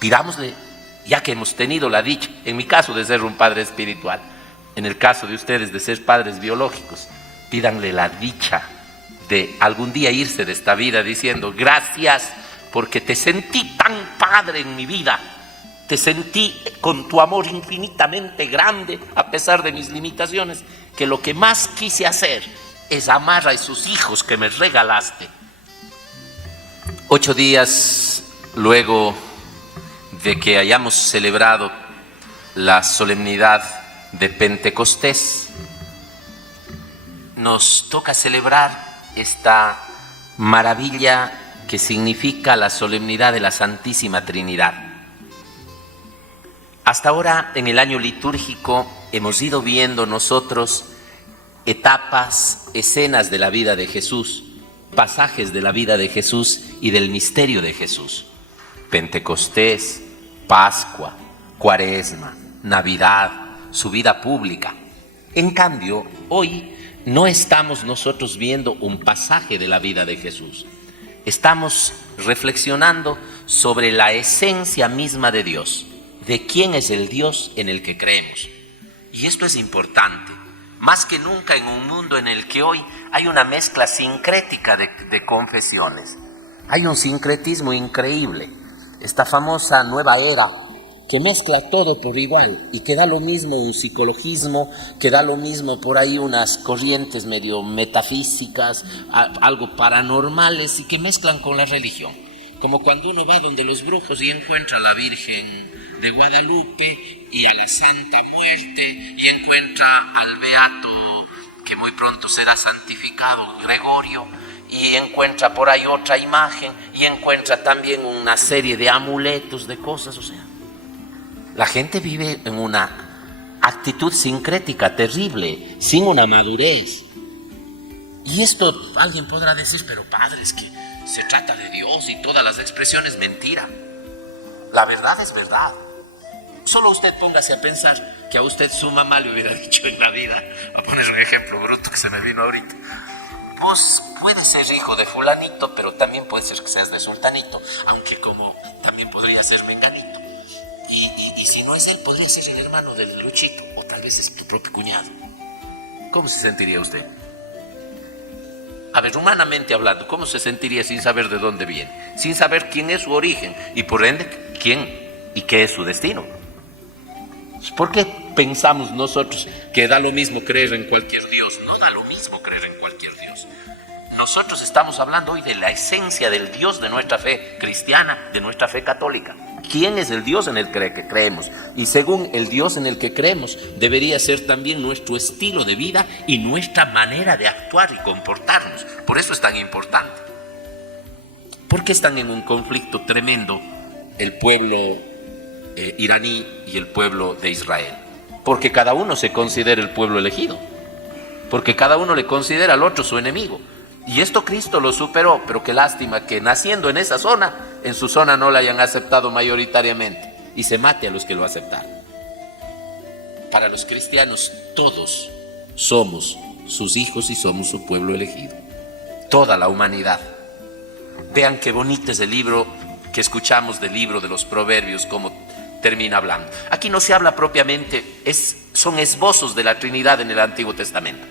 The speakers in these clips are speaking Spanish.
Pidámosle, ya que hemos tenido la dicha, en mi caso de ser un padre espiritual, en el caso de ustedes de ser padres biológicos, pídanle la dicha de algún día irse de esta vida diciendo: gracias porque te sentí tan padre en mi vida, te sentí con tu amor infinitamente grande a pesar de mis limitaciones, que lo que más quise hacer es amar a esos hijos que me regalaste. 8 días luego de que hayamos celebrado la solemnidad de Pentecostés, nos toca celebrar esta maravilla que significa la solemnidad de la Santísima Trinidad. Hasta ahora, en el año litúrgico, hemos ido viendo nosotros etapas, escenas de la vida de Jesús, pasajes de la vida de Jesús y del misterio de Jesús. Pentecostés, Pascua, Cuaresma, Navidad, su vida pública. En cambio, hoy no estamos nosotros viendo un pasaje de la vida de Jesús. Estamos reflexionando sobre la esencia misma de Dios, de quién es el Dios en el que creemos. Y esto es importante, más que nunca en un mundo en el que hoy hay una mezcla sincrética de confesiones. Hay un sincretismo increíble, esta famosa nueva era que mezcla todo por igual y que da lo mismo un psicologismo, que da lo mismo por ahí unas corrientes medio metafísicas, algo paranormales y que mezclan con la religión. Como cuando uno va donde los brujos y encuentra a la Virgen de Guadalupe y a la Santa Muerte y encuentra al Beato que muy pronto será santificado, Gregorio, y encuentra por ahí otra imagen y encuentra también una serie de amuletos, de cosas, o sea, la gente vive en una actitud sincrética terrible, sin una madurez. Y esto alguien podrá decir: pero padre, es que se trata de Dios y todas las expresiones mentira. La verdad es verdad. Solo usted póngase a pensar que a usted su mamá le hubiera dicho en la vida, a poner un ejemplo bruto que se me vino ahorita: vos puedes ser hijo de fulanito, pero también puede ser que seas de sultanito, aunque como también podría ser menganito. Y si no es él, podría ser el hermano del Luchito, o tal vez es tu propio cuñado. ¿Cómo se sentiría usted? A ver, humanamente hablando, ¿cómo se sentiría sin saber de dónde viene? Sin saber quién es su origen y por ende quién y qué es su destino. ¿Por qué pensamos nosotros que da lo mismo creer en cualquier Dios? No da lo mismo creer en cualquier Dios. Nosotros estamos hablando hoy de la esencia del Dios de nuestra fe cristiana, de nuestra fe católica. ¿Quién es el Dios en el que creemos? Y según el Dios en el que creemos, debería ser también nuestro estilo de vida y nuestra manera de actuar y comportarnos. Por eso es tan importante. ¿Por qué están en un conflicto tremendo el pueblo iraní y el pueblo de Israel? Porque cada uno se considera el pueblo elegido. Porque cada uno le considera al otro su enemigo. Y esto Cristo lo superó, pero qué lástima que naciendo en esa zona, en su zona no la hayan aceptado mayoritariamente y se mate a los que lo aceptaron. Para los cristianos todos somos sus hijos y somos su pueblo elegido. Toda la humanidad. Vean qué bonito es el libro que escuchamos del libro de los Proverbios, como termina hablando. Aquí no se habla propiamente, son esbozos de la Trinidad en el Antiguo Testamento.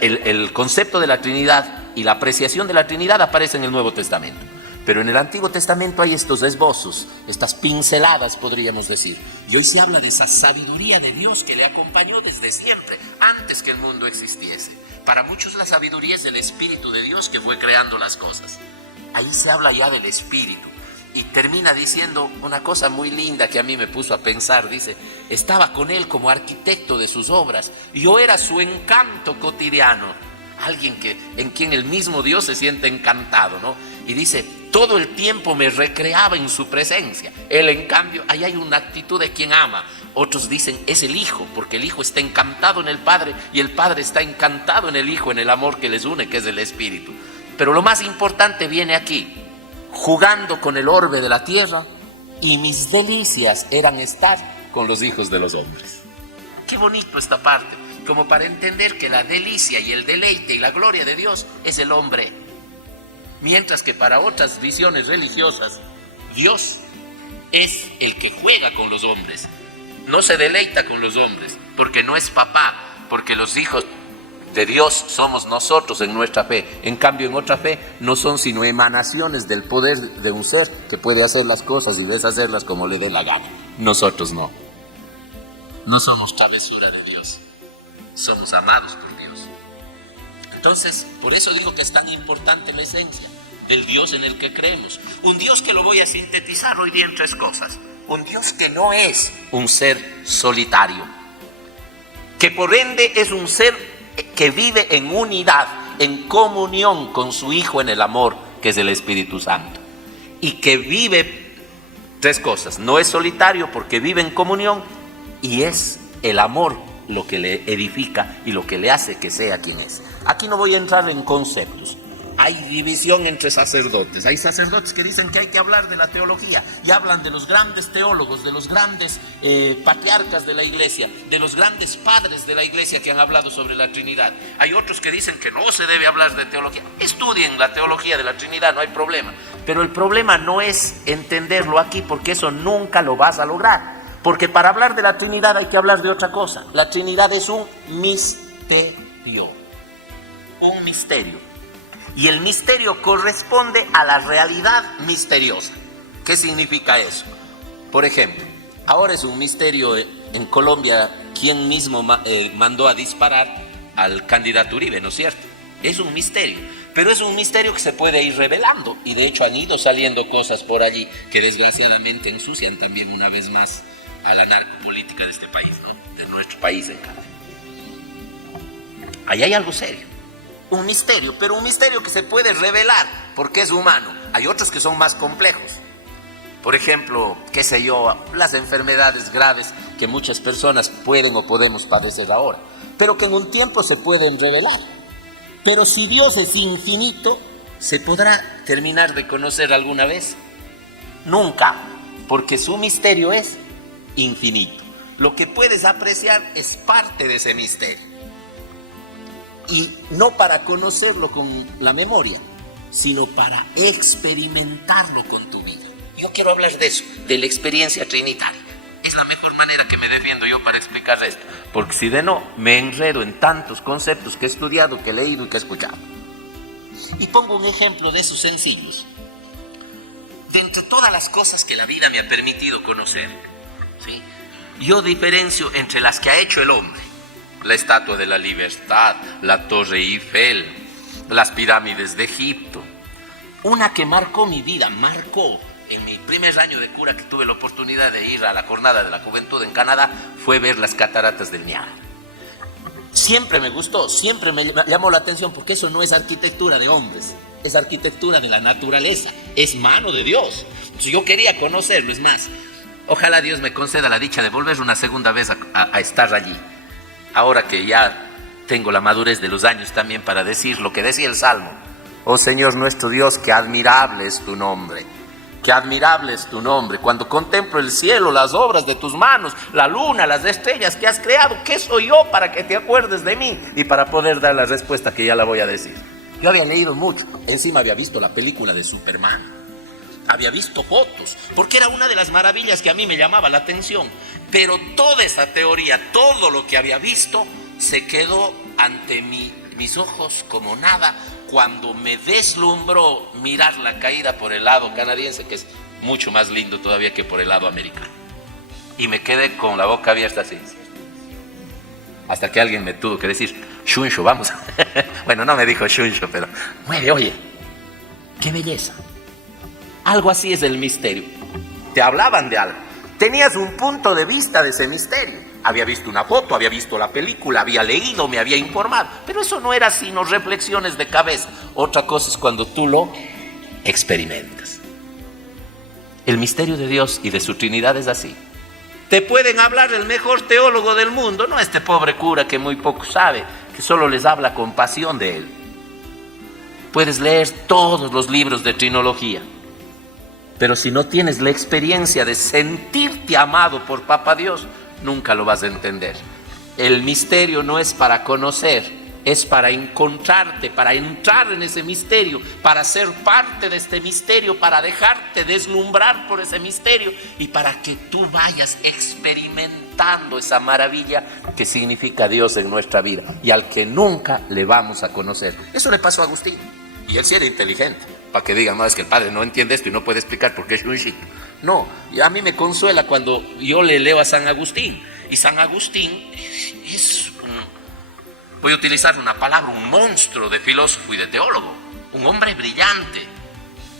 El concepto de la Trinidad y la apreciación de la Trinidad aparece en el Nuevo Testamento. Pero en el Antiguo Testamento hay estos esbozos, estas pinceladas podríamos decir. Y hoy se habla de esa sabiduría de Dios que le acompañó desde siempre, antes que el mundo existiese. Para muchos la sabiduría es el Espíritu de Dios que fue creando las cosas. Ahí se habla ya del Espíritu. Y termina diciendo una cosa muy linda que a mí me puso a pensar. Dice: estaba con él como arquitecto de sus obras. Yo era su encanto cotidiano. Alguien en quien el mismo Dios se siente encantado, ¿no? Y dice: todo el tiempo me recreaba en su presencia. Él, en cambio, ahí hay una actitud de quien ama. Otros dicen: es el Hijo, porque el Hijo está encantado en el Padre y el Padre está encantado en el Hijo, en el amor que les une, que es el Espíritu. Pero lo más importante viene aquí: jugando con el orbe de la tierra, y mis delicias eran estar con los hijos de los hombres. Qué bonito esta parte, como para entender que la delicia y el deleite y la gloria de Dios es el hombre. Mientras que para otras visiones religiosas, Dios es el que juega con los hombres, no se deleita con los hombres, porque no es papá, porque los hijos de Dios somos nosotros en nuestra fe. En cambio, en otra fe no son sino emanaciones del poder de un ser que puede hacer las cosas y deshacerlas como le dé la gana. Nosotros no. No somos travesura de Dios. Somos amados por Dios. Entonces, por eso digo que es tan importante la esencia del Dios en el que creemos. Un Dios que lo voy a sintetizar hoy día en 3 cosas. Un Dios que no es un ser solitario, que por ende es un ser que vive en unidad, en comunión con su Hijo en el amor, que es el Espíritu Santo. Y que vive 3 cosas. No es solitario porque vive en comunión y es el amor lo que le edifica y lo que le hace que sea quien es. Aquí no voy a entrar en conceptos. Hay división entre sacerdotes. Hay sacerdotes que dicen que hay que hablar de la teología y hablan de los grandes teólogos, de los grandes patriarcas de la iglesia, de los grandes padres de la iglesia que han hablado sobre la Trinidad. Hay otros que dicen que no se debe hablar de teología. Estudien la teología de la Trinidad, no hay problema. Pero el problema no es entenderlo aquí, porque eso nunca lo vas a lograr. Porque para hablar de la Trinidad hay que hablar de otra cosa. La Trinidad es un misterio. Un misterio. Y el misterio corresponde a la realidad misteriosa. ¿Qué significa eso? Por ejemplo, ahora es un misterio en Colombia quién mismo mandó a disparar al candidato Uribe, ¿no es cierto? Es un misterio, pero es un misterio que se puede ir revelando. Y de hecho han ido saliendo cosas por allí que desgraciadamente ensucian también una vez más a la narcopolítica de este país, ¿no? De nuestro país en cambio. Ahí hay algo serio. Un misterio, pero un misterio que se puede revelar porque es humano. Hay otros que son más complejos. Por ejemplo, qué sé yo, las enfermedades graves que muchas personas pueden o podemos padecer ahora, pero que en un tiempo se pueden revelar. Pero si Dios es infinito, ¿se podrá terminar de conocer alguna vez? Nunca, porque su misterio es infinito. Lo que puedes apreciar es parte de ese misterio. Y no para conocerlo con la memoria, sino para experimentarlo con tu vida. Yo quiero hablar de eso, de la experiencia trinitaria. Es la mejor manera que me defiendo yo para explicar esto, porque si de no, me enredo en tantos conceptos que he estudiado, que he leído y que he escuchado. Y pongo un ejemplo de esos sencillos. De entre todas las cosas que la vida me ha permitido conocer, ¿sí? Yo diferencio entre las que ha hecho el hombre. La Estatua de la Libertad, la Torre Eiffel, las pirámides de Egipto. Una que marcó mi vida, marcó en mi primer año de cura, que tuve la oportunidad de ir a la jornada de la juventud en Canadá, fue ver las cataratas del Niágara. Siempre me gustó, siempre me llamó la atención, porque eso no es arquitectura de hombres, es arquitectura de la naturaleza, es mano de Dios. Entonces yo quería conocerlo, es más, ojalá Dios me conceda la dicha de volver una segunda vez a estar allí. Ahora que ya tengo la madurez de los años también para decir lo que decía el Salmo. Oh Señor nuestro Dios, qué admirable es tu nombre. Qué admirable es tu nombre. Cuando contemplo el cielo, las obras de tus manos, la luna, las estrellas que has creado, ¿qué soy yo para que te acuerdes de mí? Y para poder dar la respuesta que ya la voy a decir. Yo había leído mucho. Encima había visto la película de Superman. Había visto fotos, porque era una de las maravillas que a mí me llamaba la atención. Pero toda esa teoría, todo lo que había visto, se quedó ante mis ojos como nada cuando me deslumbró mirar la caída por el lado canadiense, que es mucho más lindo todavía que por el lado americano. Y me quedé con la boca abierta así. Hasta que alguien me tuvo que decir, Shuncho, vamos. Bueno, no me dijo Shuncho, pero mueve, oye, qué belleza. Algo así es el misterio. Te hablaban de algo. Tenías un punto de vista de ese misterio. Había visto una foto, había visto la película, había leído, me había informado. Pero eso no era sino reflexiones de cabeza. Otra cosa es cuando tú lo experimentas. El misterio de Dios y de su Trinidad es así. Te pueden hablar el mejor teólogo del mundo, no este pobre cura que muy poco sabe, que solo les habla con pasión de él. Puedes leer todos los libros de trinología. Pero si no tienes la experiencia de sentirte amado por Papá Dios, nunca lo vas a entender. El misterio no es para conocer, es para encontrarte, para entrar en ese misterio, para ser parte de este misterio, para dejarte deslumbrar por ese misterio y para que tú vayas experimentando esa maravilla que significa Dios en nuestra vida y al que nunca le vamos a conocer. Eso le pasó a Agustín. Y él sí era inteligente, para que digan, no, es que el padre no entiende esto y no puede explicar por qué es Luisito. No, y a mí me consuela cuando yo le leo a San Agustín. Y San Agustín es, voy a utilizar una palabra, un monstruo de filósofo y de teólogo, un hombre brillante.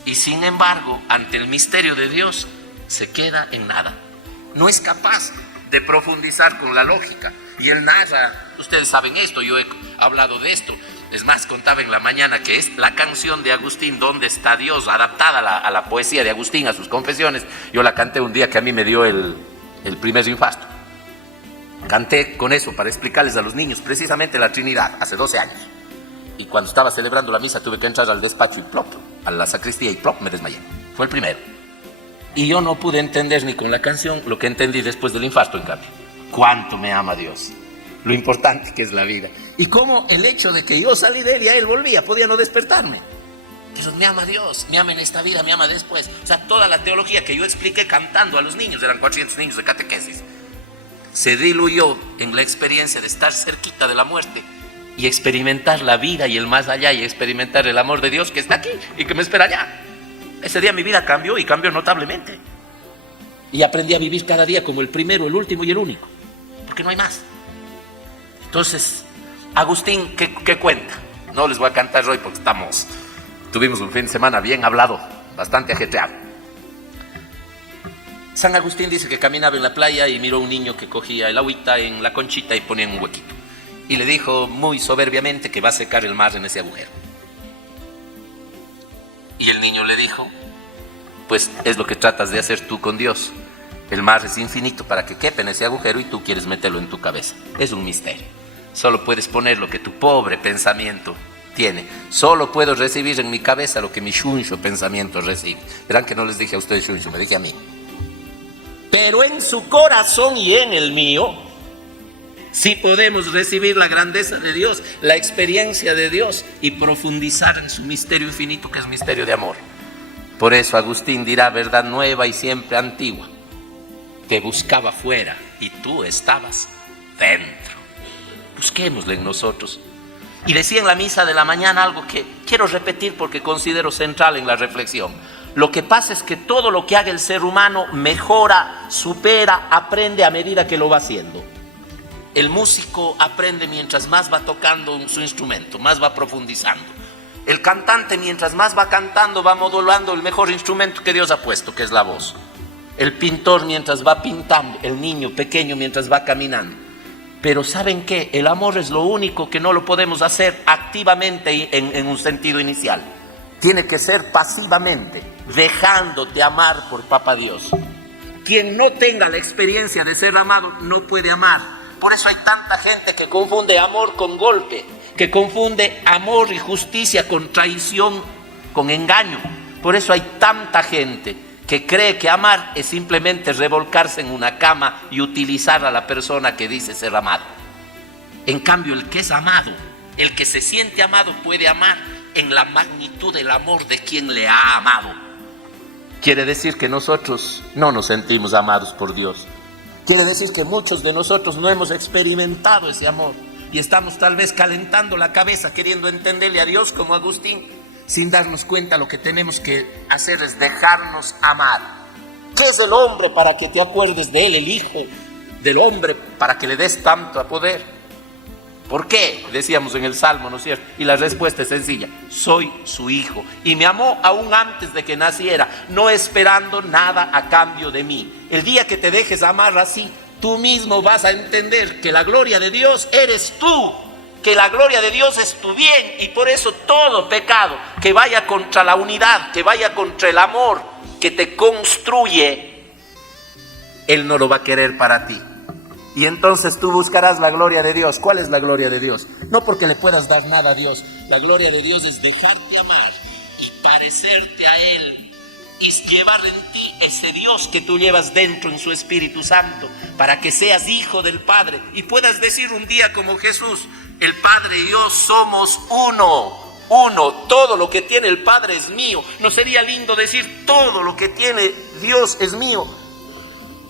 Y sin embargo, ante el misterio de Dios, se queda en nada. No es capaz de profundizar con la lógica. Y él narra, ustedes saben esto, yo he hablado de esto. Es más, contaba en la mañana que es la canción de Agustín, ¿Dónde está Dios?, adaptada a la poesía de Agustín, a sus confesiones. Yo la canté un día que a mí me dio el primer infarto. Canté con eso para explicarles a los niños precisamente la Trinidad, hace 12 años. Y cuando estaba celebrando la misa tuve que entrar al despacho y plop, a la sacristía y plop, me desmayé. Fue el primero. Y yo no pude entender ni con la canción lo que entendí después del infarto, en cambio. Cuánto me ama Dios. Lo importante que es la vida. Y cómo el hecho de que yo salí de él y a él volvía, podía no despertarme. Entonces me ama Dios, me ama en esta vida, me ama después. O sea, toda la teología que yo expliqué cantando a los niños, eran 400 niños de catequesis, se diluyó en la experiencia de estar cerquita de la muerte y experimentar la vida y el más allá y experimentar el amor de Dios que está aquí y que me espera allá. Ese día mi vida cambió y cambió notablemente. Y aprendí a vivir cada día como el primero, el último y el único, porque no hay más. Entonces, Agustín, ¿qué cuenta? No les voy a cantar hoy porque tuvimos un fin de semana bien hablado, bastante ajetreado. San Agustín dice que caminaba en la playa y miró a un niño que cogía el agüita en la conchita y ponía en un huequito. Y le dijo muy soberbiamente que va a secar el mar en ese agujero. Y el niño le dijo, pues es lo que tratas de hacer tú con Dios. El mar es infinito para que quepa en ese agujero y tú quieres meterlo en tu cabeza. Es un misterio. Solo puedes poner lo que tu pobre pensamiento tiene. Solo puedo recibir en mi cabeza lo que mi shuncho pensamiento recibe. Verán que no les dije a ustedes shuncho, me dije a mí. Pero en su corazón y en el mío, sí podemos recibir la grandeza de Dios, la experiencia de Dios y profundizar en su misterio infinito, que es misterio de amor. Por eso Agustín dirá, verdad nueva y siempre antigua. Te buscaba fuera y tú estabas dentro. Busquémosle en nosotros. Y decía en la misa de la mañana algo que quiero repetir porque considero central en la reflexión. Lo que pasa es que todo lo que haga el ser humano mejora, supera, aprende a medida que lo va haciendo. El músico aprende mientras más va tocando su instrumento, más va profundizando. El cantante mientras más va cantando va modulando el mejor instrumento que Dios ha puesto, que es la voz. El pintor mientras va pintando, el niño pequeño mientras va caminando. Pero ¿saben qué? El amor es lo único que no lo podemos hacer activamente en un sentido inicial. Tiene que ser pasivamente, dejándote amar por Papá Dios. Quien no tenga la experiencia de ser amado no puede amar. Por eso hay tanta gente que confunde amor con golpe, que confunde amor y justicia con traición, con engaño. Por eso hay tanta gente que cree que amar es simplemente revolcarse en una cama y utilizar a la persona que dice ser amado. En cambio, el que es amado, el que se siente amado puede amar en la magnitud del amor de quien le ha amado. Quiere decir que nosotros no nos sentimos amados por Dios. Quiere decir que muchos de nosotros no hemos experimentado ese amor y estamos tal vez calentando la cabeza queriendo entenderle a Dios como Agustín, sin darnos cuenta lo que tenemos que hacer es dejarnos amar. ¿Qué es el hombre para que te acuerdes de él? El hijo del hombre para que le des tanto poder. ¿Por qué? Decíamos en el Salmo, ¿no es cierto? Y la respuesta es sencilla. Soy su hijo y me amó aún antes de que naciera, no esperando nada a cambio de mí. El día que te dejes amar así, tú mismo vas a entender que la gloria de Dios eres tú. Que la gloria de Dios es tu bien y por eso todo pecado que vaya contra la unidad, que vaya contra el amor que te construye, Él no lo va a querer para ti. Y entonces tú buscarás la gloria de Dios. ¿Cuál es la gloria de Dios? No porque le puedas dar nada a Dios. La gloria de Dios es dejarte amar y parecerte a Él y llevar en ti ese Dios que tú llevas dentro en su Espíritu Santo para que seas hijo del Padre y puedas decir un día como Jesús: El Padre y yo somos uno. Todo lo que tiene el Padre es mío. ¿No sería lindo decir todo lo que tiene Dios es mío?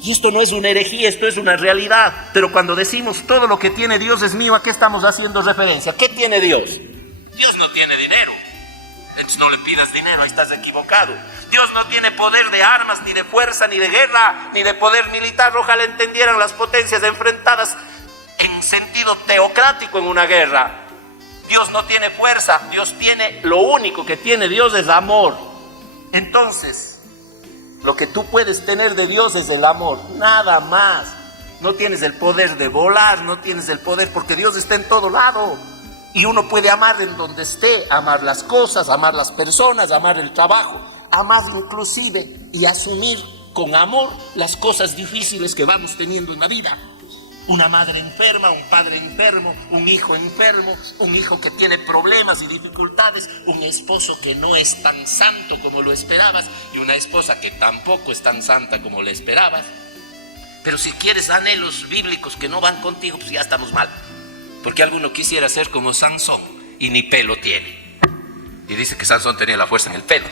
Y esto no es una herejía, esto es una realidad. Pero cuando decimos todo lo que tiene Dios es mío, ¿a qué estamos haciendo referencia? ¿Qué tiene Dios? Dios no tiene dinero. Entonces no le pidas dinero, ahí estás equivocado. Dios no tiene poder de armas, ni de fuerza, ni de guerra, ni de poder militar. Ojalá entendieran las potencias enfrentadas en sentido teocrático en una guerra. Dios no tiene fuerza, Dios tiene, lo único que tiene Dios es amor. Entonces, lo que tú puedes tener de Dios es el amor, nada más. No tienes el poder de volar, no tienes el poder, porque Dios está en todo lado. Y uno puede amar en donde esté, amar las cosas, amar las personas, amar el trabajo, amar inclusive y asumir con amor las cosas difíciles que vamos teniendo en la vida. Una madre enferma, un padre enfermo, un hijo enfermo, un hijo que tiene problemas y dificultades, un esposo que no es tan santo como lo esperabas y una esposa que tampoco es tan santa como le esperabas. Pero si quieres anhelos bíblicos que no van contigo, pues ya estamos mal. Porque alguno quisiera ser como Sansón y ni pelo tiene. Y dice que Sansón tenía la fuerza en el pelo.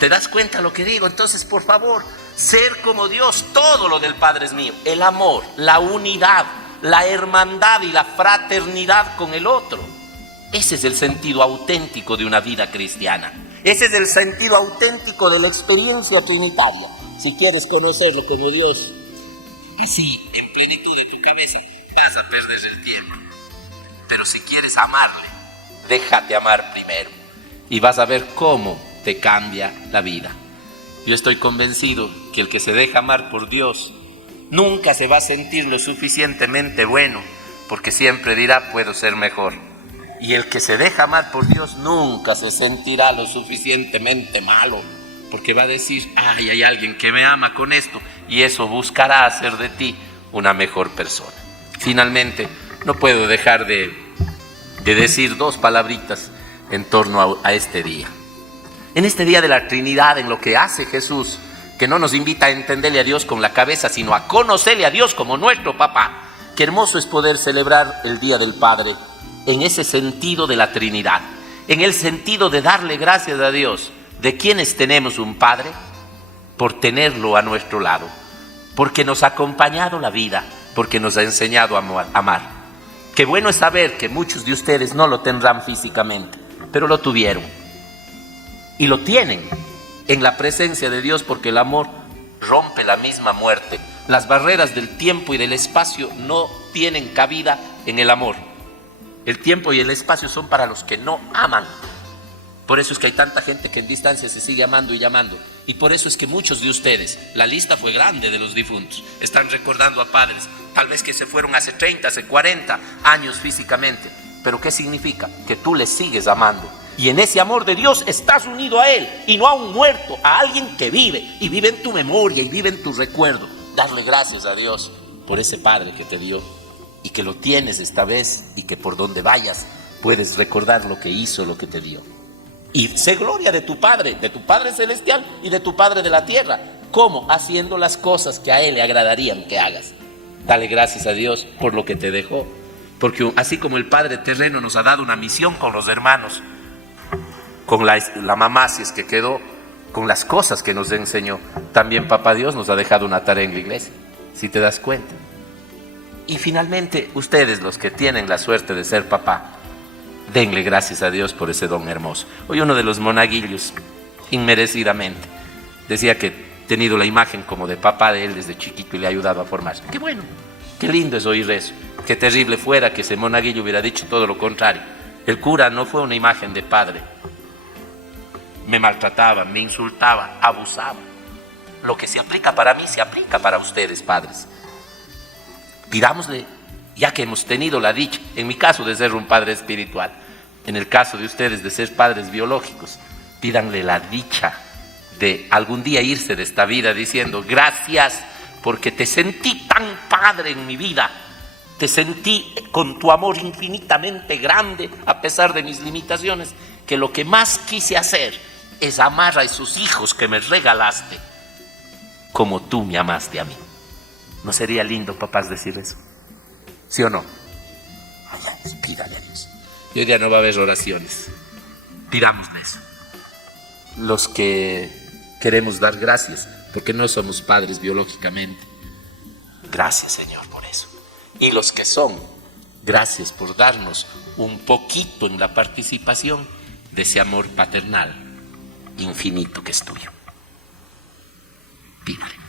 ¿Te das cuenta lo que digo? Entonces, por favor, ser como Dios, todo lo del Padre es mío. El amor, la unidad, la hermandad y la fraternidad con el otro. Ese es el sentido auténtico de una vida cristiana. Ese es el sentido auténtico de la experiencia trinitaria. Si quieres conocerlo como Dios, así, en plenitud de tu cabeza, vas a perder el tiempo. Pero si quieres amarle, déjate amar primero y vas a ver cómo te cambia la vida. Yo estoy convencido que el que se deja amar por Dios nunca se va a sentir lo suficientemente bueno, porque siempre dirá, puedo ser mejor. Y el que se deja amar por Dios nunca se sentirá lo suficientemente malo, porque va a decir, ay, hay alguien que me ama con esto, y eso buscará hacer de ti una mejor persona. Finalmente, no puedo dejar de decir dos palabritas en torno a este día. En este día de la Trinidad, en lo que hace Jesús, que no nos invita a entenderle a Dios con la cabeza, sino a conocerle a Dios como nuestro papá. Qué hermoso es poder celebrar el Día del Padre en ese sentido de la Trinidad, en el sentido de darle gracias a Dios de quienes tenemos un Padre, por tenerlo a nuestro lado, porque nos ha acompañado la vida, porque nos ha enseñado a amar. Qué bueno es saber que muchos de ustedes no lo tendrán físicamente, pero lo tuvieron. Y lo tienen en la presencia de Dios, porque el amor rompe la misma muerte. Las barreras del tiempo y del espacio no tienen cabida en el amor. El tiempo y el espacio son para los que no aman. Por eso es que hay tanta gente que en distancia se sigue amando y llamando. Y por eso es que muchos de ustedes, la lista fue grande de los difuntos, están recordando a padres, tal vez que se fueron hace 30, hace 40 años físicamente. Pero ¿qué significa? Que tú les sigues amando. Y en ese amor de Dios estás unido a Él, y no a un muerto, a alguien que vive, y vive en tu memoria, y vive en tu recuerdo. Darle gracias a Dios por ese Padre que te dio, y que lo tienes esta vez, y que por donde vayas puedes recordar lo que hizo, lo que te dio. Y sé gloria de tu Padre celestial y de tu Padre de la tierra. ¿Cómo? Haciendo las cosas que a Él le agradarían que hagas. Dale gracias a Dios por lo que te dejó, porque así como el Padre terreno nos ha dado una misión con los hermanos, con la mamá si es que quedó, con las cosas que nos enseñó, también Papá Dios nos ha dejado una tarea en la iglesia, si te das cuenta. Y finalmente, ustedes los que tienen la suerte de ser papá, denle gracias a Dios por ese don hermoso. Hoy uno de los monaguillos, inmerecidamente, decía que ha tenido la imagen como de papá de él desde chiquito y le ha ayudado a formarse. Qué bueno, qué lindo es oír eso. Qué terrible fuera que ese monaguillo hubiera dicho todo lo contrario. El cura no fue una imagen de padre. Me maltrataba, me insultaba, abusaba. Lo que se aplica para mí, se aplica para ustedes, padres. Pidámosle, ya que hemos tenido la dicha, en mi caso de ser un padre espiritual, en el caso de ustedes de ser padres biológicos, pídanle la dicha de algún día irse de esta vida diciendo, gracias porque te sentí tan padre en mi vida, te sentí con tu amor infinitamente grande a pesar de mis limitaciones, que lo que más quise hacer es amar a esos hijos que me regalaste como tú me amaste a mí. ¿No sería lindo, papás, decir eso? ¿Sí o no? Y hoy día no va a haber oraciones. Pidamos eso. Los que queremos dar gracias, porque no somos padres biológicamente. Gracias, Señor, por eso. Y los que son, gracias por darnos un poquito en la participación de ese amor paternal infinito que es tuyo. Pídale.